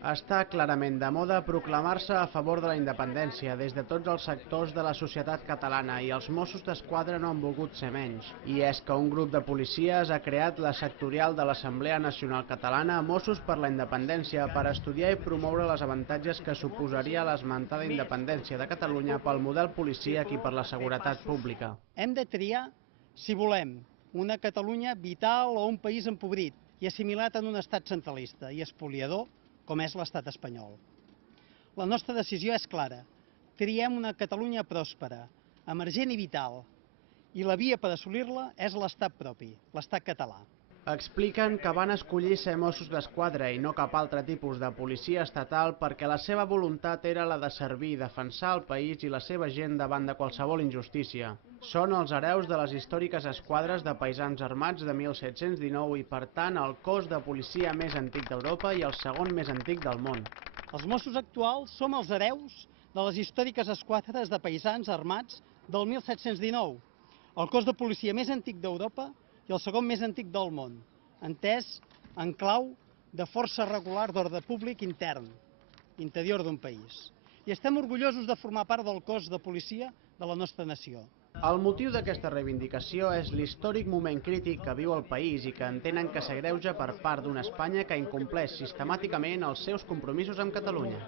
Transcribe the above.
Està clarament de moda proclamar-se a favor de la independència des de tots els sectors de la societat catalana i els Mossos d'Esquadra no han volgut ser menys. I és que un grup de policies ha creat la sectorial de l'Assemblea Nacional Catalana Mossos per la Independència per estudiar i promoure els avantatges que suposaria l'esmentada independència de Catalunya pel model policíac i per la seguretat pública. Hem de triar si volem una Catalunya vital o un país empobrit i assimilat en un estat centralista i espoliador com és l'estat espanyol. La nostra decisió és clara. Triem una Catalunya pròspera, emergent i vital, i la via per assolir-la és l'estat propi, l'estat català. Expliquen que van escollir ser Mossos d'Esquadra i no cap altre tipus de policia estatal perquè la seva voluntat era la de servir i defensar el país i la seva gent davant de qualsevol injustícia. Són els hereus de les històriques esquadres de paisans armats de 1719 i, per tant, el cos de policia més antic d'Europa i el segon més antic del món. Els Mossos actuals som els hereus de les històriques esquadres de paisans armats del 1719, el cos de policia més antic d'Europa i el segon més antic del món, entès en clau de força regular d'ordre públic intern, interior d'un país. I estem orgullosos de formar part del cos de policia de la nostra nació. El motiu d'aquesta reivindicació és l'històric moment crític que viu el país i que entenen que s'agreuja per part d'una Espanya que incompleix sistemàticament els seus compromisos amb Catalunya.